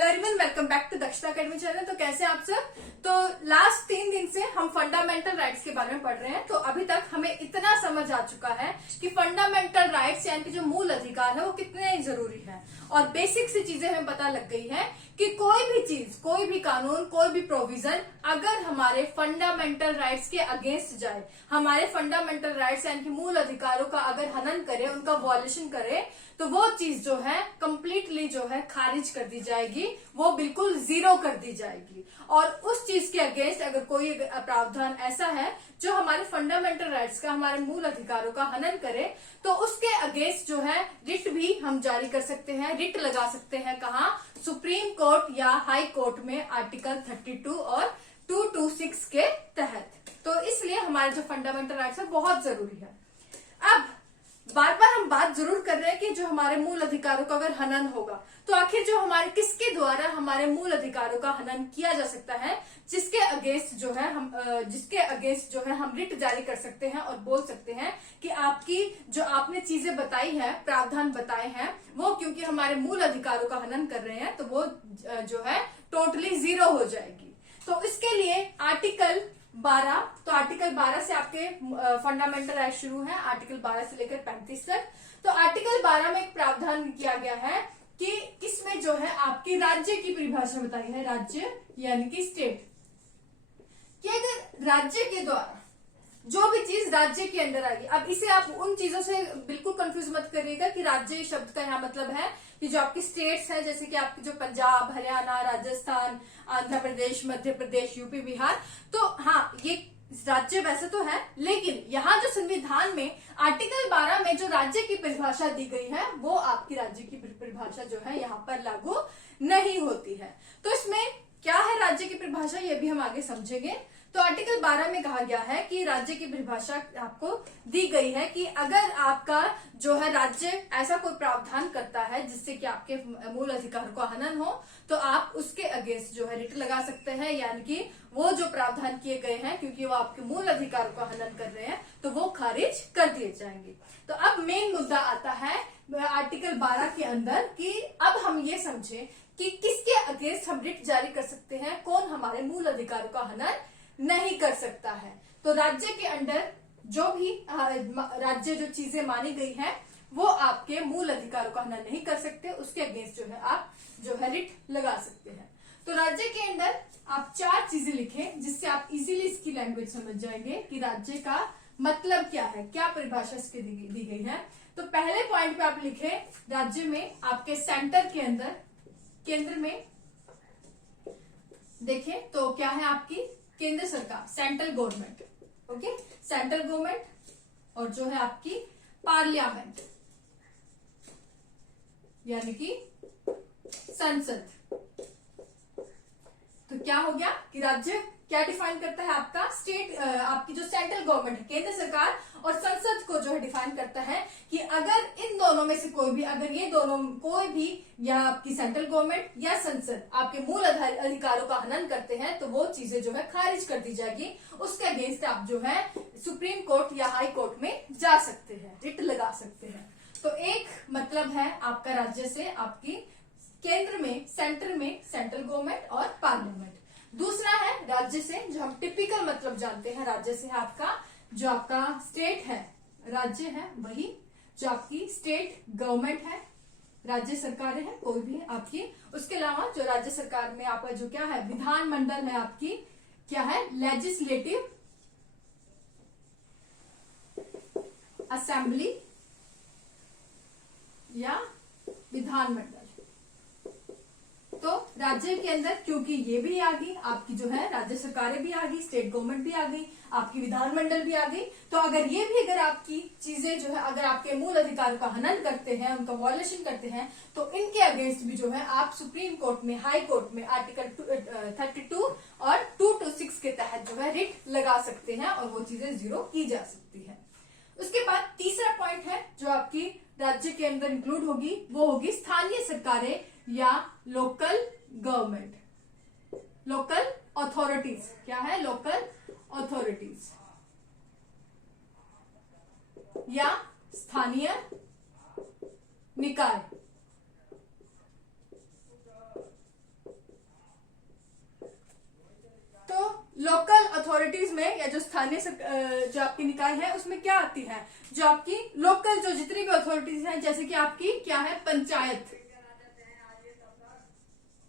Hello everyone, welcome back to Dakshata academy channel. तो कैसे आप सब? तो लास्ट 3 दिन से हम फंडामेंटल राइट्स के बारे में पढ़ रहे हैं। तो अभी तक हमें इतना समझ आ चुका है कि फंडामेंटल राइट्स यानी कि जो मूल अधिकार है वो कितने जरूरी है, और बेसिक सी चीजें हमें पता लग गई है कि कोई भी चीज, कोई भी कानून, कोई भी प्रोविजन अगर हमारे फंडामेंटल राइट्स के अगेंस्ट जाए, हमारे फंडामेंटल राइट्स यानी कि मूल अधिकारों का अगर हनन करे, उनका वॉयलेशन करे, तो वो चीज जो है कंप्लीटली जो है खारिज कर दी जाएगी, वो बिल्कुल जीरो कर दी जाएगी। और उस चीज के अगेंस्ट अगर कोई प्रावधान ऐसा है जो हमारे फंडामेंटल राइट्स का, हमारे मूल अधिकारों का हनन करे, तो उसके अगेंस्ट जो है रिट भी हम जारी कर सकते हैं, रिट लगा सकते हैं। कहाँ? सुप्रीम कोर्ट या हाई कोर्ट में आर्टिकल 32 और 226 के तहत। तो इसलिए हमारे जो फंडामेंटल राइट्स है बहुत जरूरी है। अब बार बार हम बात जरूर कर रहे हैं कि जो हमारे मूल अधिकारों का अगर हनन होगा, तो आखिर जो हमारे किसके द्वारा हमारे मूल अधिकारों का हनन किया जा सकता है, जिसके अगेंस्ट जो है हम रिट जारी कर सकते हैं और बोल सकते हैं कि आपकी जो आपने चीजें बताई है, प्रावधान बताए हैं, वो क्योंकि हमारे मूल अधिकारों का हनन कर रहे हैं, तो वो जो है टोटली जीरो हो जाएगी। तो इसके लिए आर्टिकल 12, तो आर्टिकल 12 से आपके फंडामेंटल राइट शुरू है, आर्टिकल 12 से लेकर 35 तक। तो आर्टिकल 12 में एक प्रावधान किया गया है कि इसमें जो है आपकी राज्य की परिभाषा बताई है, राज्य यानी कि स्टेट, कि अगर राज्य के द्वारा जो भी चीज राज्य के अंदर आएगी, अब इसे आप उन चीजों से बिल्कुल कंफ्यूज मत करिएगा कि राज्य शब्द का यहाँ मतलब है कि जो आपकी स्टेट्स है, जैसे कि आपकी जो पंजाब, हरियाणा, राजस्थान, आंध्र प्रदेश, मध्य प्रदेश, यूपी, बिहार, तो हाँ ये राज्य वैसे तो है, लेकिन यहाँ जो संविधान में आर्टिकल 12 में जो राज्य की परिभाषा दी गई है, वो आपकी राज्य की परिभाषा जो है यहाँ पर लागू नहीं होती है। तो इसमें क्या है राज्य की परिभाषा, ये भी हम आगे समझेंगे। तो आर्टिकल 12 में कहा गया है कि राज्य की परिभाषा आपको दी गई है कि अगर आपका जो है राज्य ऐसा कोई प्रावधान करता है जिससे कि आपके मूल अधिकारों का हनन हो, तो आप उसके अगेंस्ट जो है रिट लगा सकते हैं, यानी कि वो जो प्रावधान किए गए हैं, क्योंकि वो आपके मूल अधिकारों का हनन कर रहे हैं, तो वो खारिज कर दिए जाएंगे। तो अब मेन मुद्दा आता है आर्टिकल 12 के अंदर कि अब हम ये समझे कि किसके अगेंस्ट हम रिट जारी कर सकते हैं, कौन हमारे मूल अधिकारों का हनन नहीं कर सकता है। तो राज्य के अंडर जो भी राज्य जो चीजें मानी गई है, वो आपके मूल अधिकारों का हनन नहीं कर सकते, उसके अगेंस्ट जो है आप जो है रिट लगा सकते हैं। तो राज्य के अंदर आप 4 चीजें लिखें, जिससे आप इजीली इसकी लैंग्वेज समझ जाएंगे कि राज्य का मतलब क्या है, क्या परिभाषा इसकी दी गई है। तो पहले पॉइंट पे आप लिखे राज्य में आपके सेंटर के अंदर, केंद्र में देखें तो क्या है आपकी केंद्र सरकार, central government, okay, central government, और जो है आपकी पार्लियामेंट यानी कि संसद। तो क्या हो गया कि राज्य क्या डिफाइन करता है, आपका स्टेट, आपकी जो सेंट्रल गवर्नमेंट है, केंद्र सरकार, और संसद को जो है डिफाइन करता है कि अगर इन दोनों में से कोई भी, अगर ये दोनों कोई भी, या आपकी सेंट्रल गवर्नमेंट या संसद आपके मूल अधिकारों का हनन करते हैं, तो वो चीजें जो है खारिज कर दी जाएगी। उसके अगेंस्ट आप जो है सुप्रीम कोर्ट या हाई कोर्ट में जा सकते हैं, रिट लगा सकते हैं। तो एक मतलब है आपका राज्य से आपकी केंद्र में, सेंटर में सेंट्रल गवर्नमेंट और पार्लियामेंट। दूसरा है राज्य से, जो हम टिपिकल मतलब जानते हैं राज्य से, आपका जो आपका स्टेट है, राज्य है वही, जो आपकी स्टेट गवर्नमेंट है, राज्य सरकारें हैं कोई भी आपकी। उसके अलावा जो राज्य सरकार में आपका जो क्या है, विधानमंडल है आपकी, क्या है, लेजिस्लेटिव असेंबली या विधानमंडल। तो राज्य के अंदर क्योंकि ये भी आ गई, आपकी जो है राज्य सरकारें भी आ गई, स्टेट गवर्नमेंट भी आ गई, आपकी विधानमंडल भी आ गई, तो अगर ये भी अगर आपकी चीजें जो है अगर आपके मूल अधिकारों का हनन करते हैं, उनका वॉयलेशन करते हैं, तो इनके अगेंस्ट भी जो है आप सुप्रीम कोर्ट में, हाई कोर्ट में आर्टिकल 32 और 226 के तहत जो है रिट लगा सकते हैं, और वो चीजें जीरो की जा सकती है। उसके बाद तीसरा पॉइंट है जो आपकी राज्य के अंदर इंक्लूड होगी, वो होगी स्थानीय सरकारें या लोकल गवर्नमेंट, लोकल अथॉरिटीज। क्या है? लोकल अथॉरिटीज या स्थानीय निकाय। में या जो स्थानीय जो आपकी निकाय है उसमें क्या आती है, जो आपकी लोकल जो जितनी भी अथॉरिटीज हैं, जैसे कि आपकी क्या है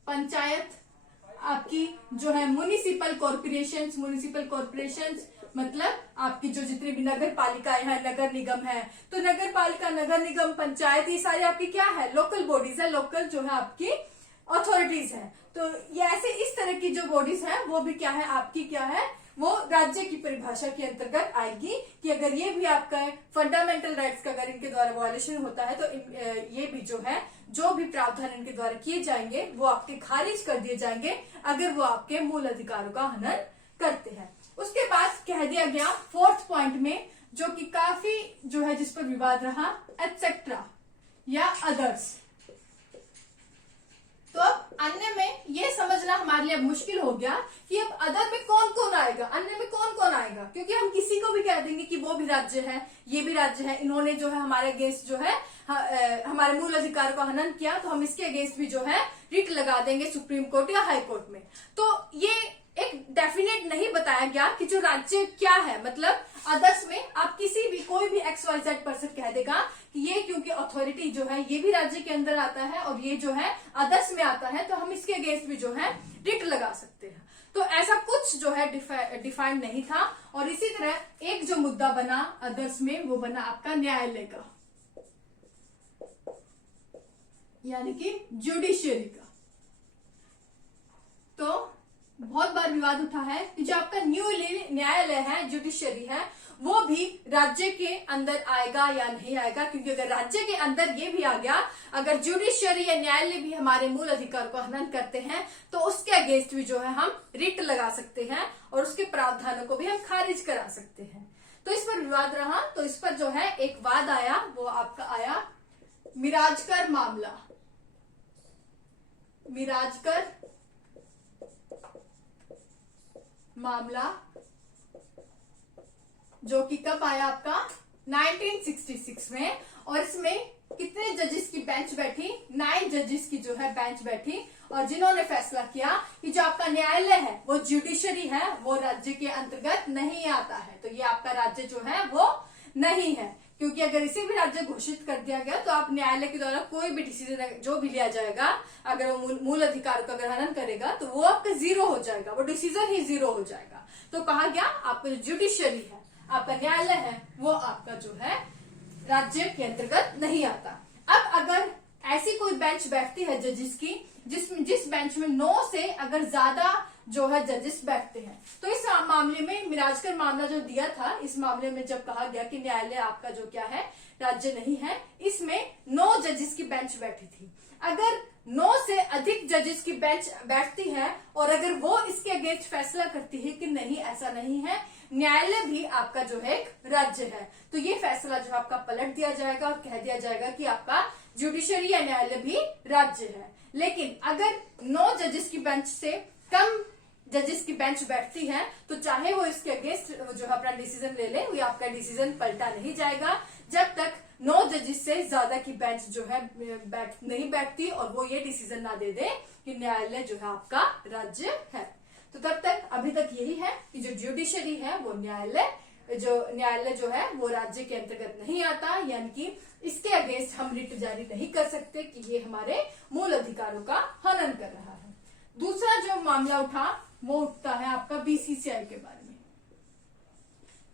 पंचायत, आपकी जो है म्युनिसिपल कॉर्पोरेशंस मतलब आपकी जो जितनी भी नगर पालिकाएं हैं, नगर निगम है, तो नगर पालिका, नगर निगम, पंचायत, ये सारी आपकी क्या है लोकल बॉडीज है, लोकल जो है आपकी अथॉरिटीज है। तो ये ऐसे इस तरह की जो बॉडीज है वो भी क्या है आपकी क्या है वो राज्य की परिभाषा के अंतर्गत आएगी कि अगर ये भी आपका फंडामेंटल राइट्स का अगर इनके द्वारा वायलेशन होता है तो ये भी जो है जो भी प्रावधान इनके द्वारा किए जाएंगे वो आपके खारिज कर दिए जाएंगे अगर वो आपके मूल अधिकारों का हनन करते हैं। उसके बाद कह दिया गया 4th पॉइंट में, जो कि काफी जो है जिस पर विवाद रहा, एटसेट्रा या अदर्स। तो अब अन्य में ये समझना हमारे लिए अब मुश्किल हो गया कि अब अदर में कौन कौन आएगा, अन्य में कौन कौन आएगा, क्योंकि हम किसी को भी कह देंगे कि वो भी राज्य है, ये भी राज्य है, इन्होंने जो है हमारे अगेंस्ट जो है हमारे मूल अधिकार का हनन किया, तो हम इसके अगेंस्ट भी जो है रिट लगा देंगे सुप्रीम कोर्ट या हाई कोर्ट में। तो ये एक डेफिनेट नहीं बताया गया कि जो राज्य क्या है, मतलब अदर्स में आप किसी भी कोई भी XYZ पर्सन कह देगा कि ये क्योंकि अथॉरिटी जो है ये भी राज्य के अंदर आता है और ये जो है अदर्स में आता है, तो हम इसके अगेंस्ट भी जो है रिट लगा सकते हैं। तो ऐसा कुछ जो है डिफाइंड नहीं था। और इसी तरह एक जो मुद्दा बना अदर्स में वो बना आपका न्यायालय का, यानी कि जुडिशियरी का। तो बहुत बार विवाद उठा है कि जो आपका न्यायालय है, जुडिशियरी है, वो भी राज्य के अंदर आएगा या नहीं आएगा, क्योंकि अगर राज्य के अंदर ये भी आ गया, अगर जुडिशियरी या न्यायालय भी हमारे मूल अधिकार को हनन करते हैं तो उसके अगेंस्ट भी जो है हम रिट लगा सकते हैं और उसके प्रावधानों को भी हम खारिज करा सकते हैं। तो इस पर विवाद रहा। तो इस पर जो है एक वाद आया, वो आपका आया मिराजकर मामला, मिराजकर मामला, जो कि कब आया आपका 1966 में। और इसमें कितने जजेस की बेंच बैठी, 9 जजेस की जो है बेंच बैठी, और जिन्होंने फैसला किया कि जो आपका न्यायालय है वो जुडिशरी है, वो राज्य के अंतर्गत नहीं आता है। तो ये आपका राज्य जो है वो नहीं है, क्योंकि अगर इसे भी राज्य घोषित कर दिया गया तो आप न्यायालय के द्वारा कोई भी डिसीजन जो भी लिया जाएगा, अगर वो मूल अधिकार का अगर हनन करेगा तो वो आपका जीरो हो जाएगा, वो डिसीजन ही जीरो हो जाएगा। तो कहा गया आपका जो जुडिशरी है, आपका न्यायालय है, वो आपका जो है राज्य के अंतर्गत नहीं आता। अब अगर ऐसी कोई बेंच बैठती है जजेस की जिस बेंच में 9 से अगर ज्यादा जो है जजेस बैठते हैं, तो इस मामले में मिराजकर मामला जो दिया था, इस मामले में जब कहा गया कि न्यायालय आपका जो क्या है राज्य नहीं है, इसमें 9 जजेस की बेंच बैठी थी। अगर 9 से अधिक जजेस की बेंच बैठती है और अगर वो इसके अगेंस्ट फैसला करती है कि नहीं ऐसा नहीं है, न्यायालय भी आपका जो है एक राज्य है, तो ये फैसला जो आपका पलट दिया जाएगा और कह दिया जाएगा कि आपका जुडिशरी या न्यायालय भी राज्य है। लेकिन अगर 9 जजेस की बेंच से कम जजेस की बेंच बैठती है तो चाहे वो इसके अगेंस्ट जो है अपना डिसीजन ले ले, वो आपका डिसीजन पलटा नहीं जाएगा जब तक 9 जजेस से ज्यादा की बेंच जो है नहीं बैठती और वो ये डिसीजन ना दे दे कि न्यायालय जो है आपका राज्य है। तो तब तक अभी तक यही है कि जो जुडिशरी है वो न्यायालय जो है वो राज्य के अंतर्गत नहीं आता, यानी कि इसके अगेंस्ट हम रिट जारी नहीं कर सकते कि ये हमारे मूल अधिकारों का हनन कर रहा है। दूसरा जो मामला उठा वो उठता है आपका बीसीसीआई के बारे में।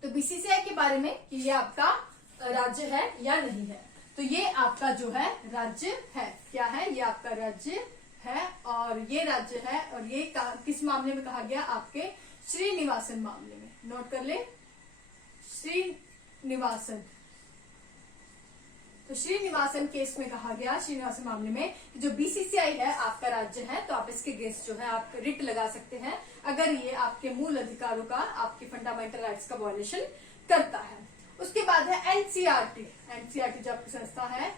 तो बीसीसीआई के बारे में कि ये आपका राज्य है या नहीं है, तो ये आपका जो है राज्य है। क्या है? ये आपका राज्य है और ये राज्य है। और ये किस मामले में कहा गया? आपके श्रीनिवासन मामले में। नोट कर ले, श्रीनिवासन। तो श्रीनिवासन केस में कहा गया, श्रीनिवासन मामले में, जो बीसीसीआई है आपका राज्य है, तो आप इसके अगेंस्ट जो है आप रिट लगा सकते हैं अगर ये आपके मूल अधिकारों का, आपके फंडामेंटल राइट्स का वायलेशन करता है। उसके बाद है एनसीईआरटी। एनसीईआरटी जो आपकी संस्था है,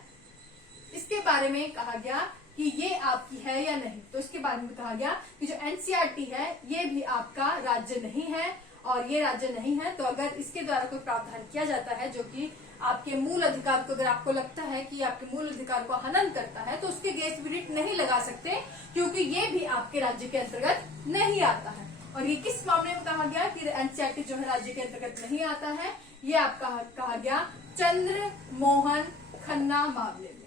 इसके बारे में कहा गया कि ये आपकी है या नहीं। तो इसके बारे में कहा गया कि जो एनसीईआरटी है ये भी आपका राज्य नहीं है, और ये राज्य नहीं है तो अगर इसके द्वारा कोई प्रावधान किया जाता है जो कि आपके मूल अधिकार को, अगर आपको लगता है कि आपके मूल अधिकार को हनन करता है, तो उसके अगेंस्ट भी रिट नहीं लगा सकते, क्योंकि ये भी आपके राज्य के अंतर्गत नहीं आता है। और ये किस मामले में कहा गया कि एनसीईआरटी जो है राज्य के अंतर्गत नहीं आता है, ये आपका कहा गया चंद्र मोहन खन्ना मामले में।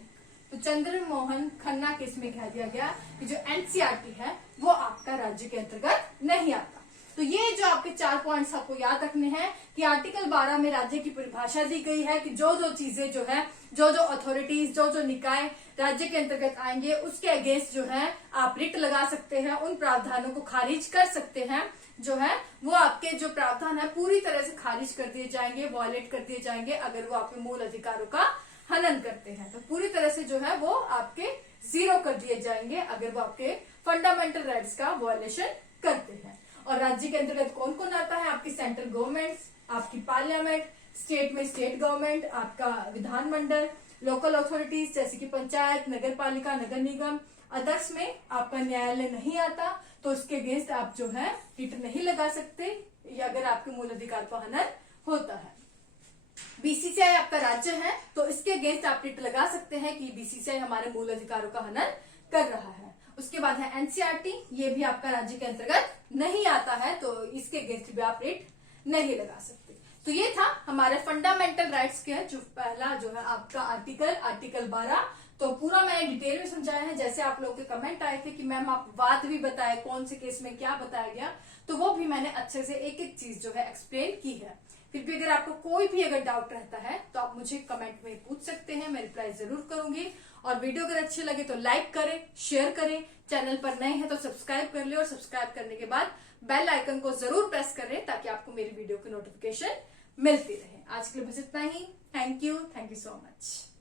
तो चंद्र मोहन खन्ना केस में कह दिया गया कि जो एनसीईआरटी है वो आपका राज्य के अंतर्गत नहीं आता। तो ये जो आपके 4 पॉइंट्स आपको याद रखने हैं कि आर्टिकल 12 में राज्य की परिभाषा दी गई है कि जो जो चीजें जो है, जो जो अथॉरिटीज, जो जो निकाय राज्य के अंतर्गत आएंगे उसके अगेंस्ट जो है आप रिट लगा सकते हैं, उन प्रावधानों को खारिज कर सकते हैं। जो है वो आपके जो प्रावधान है पूरी तरह से खारिज कर दिए जाएंगे, वॉयलेट कर दिए जाएंगे अगर वो आपके मूल अधिकारों का हनन करते हैं। तो पूरी तरह से जो है वो आपके जीरो कर दिए जाएंगे अगर वो आपके फंडामेंटल राइट्स का वॉयलेशन करते हैं। और राज्य के अंतर्गत कौन कौन आता है? आपकी सेंट्रल गवर्नमेंट, आपकी पार्लियामेंट, स्टेट में स्टेट गवर्नमेंट, आपका विधानमंडल, लोकल अथॉरिटीज जैसे कि पंचायत, नगर पालिका, नगर निगम। अदर्स में आपका न्यायालय नहीं आता तो उसके अगेंस्ट आप जो है रिट नहीं लगा सकते या अगर आपके मूल अधिकार का हनन होता है। बीसीसीआई आपका राज्य है तो इसके अगेंस्ट आप रिट लगा सकते हैं कि बीसीसीआई हमारे मूल अधिकारों का हनन कर रहा है। उसके बाद है एनसीईआरटी, ये भी आपका राज्य के अंतर्गत नहीं आता है तो इसके अगेंस्ट भी आप रिट नहीं लगा सकते। तो ये था हमारे फंडामेंटल राइट्स के जो पहला जो है आपका आर्टिकल 12। तो पूरा मैंने डिटेल में समझाया है। जैसे आप लोगों के कमेंट आए थे कि मैम आप वाद भी बताए, कौन से केस में क्या बताया गया, तो वो भी मैंने अच्छे से एक एक चीज जो है एक्सप्लेन की है। फिर भी अगर आपको कोई भी अगर डाउट रहता है तो आप मुझे कमेंट में पूछ सकते हैं, मैं रिप्लाई जरूर करूंगी। और वीडियो अगर अच्छे लगे तो लाइक करें, शेयर करें, चैनल पर नए हैं तो सब्सक्राइब कर ले और सब्सक्राइब करने के बाद बेल आइकन को जरूर प्रेस करें ताकि आपको मेरी वीडियो की नोटिफिकेशन मिलती रहे। आज के लिए बस इतना ही। Thank you so much.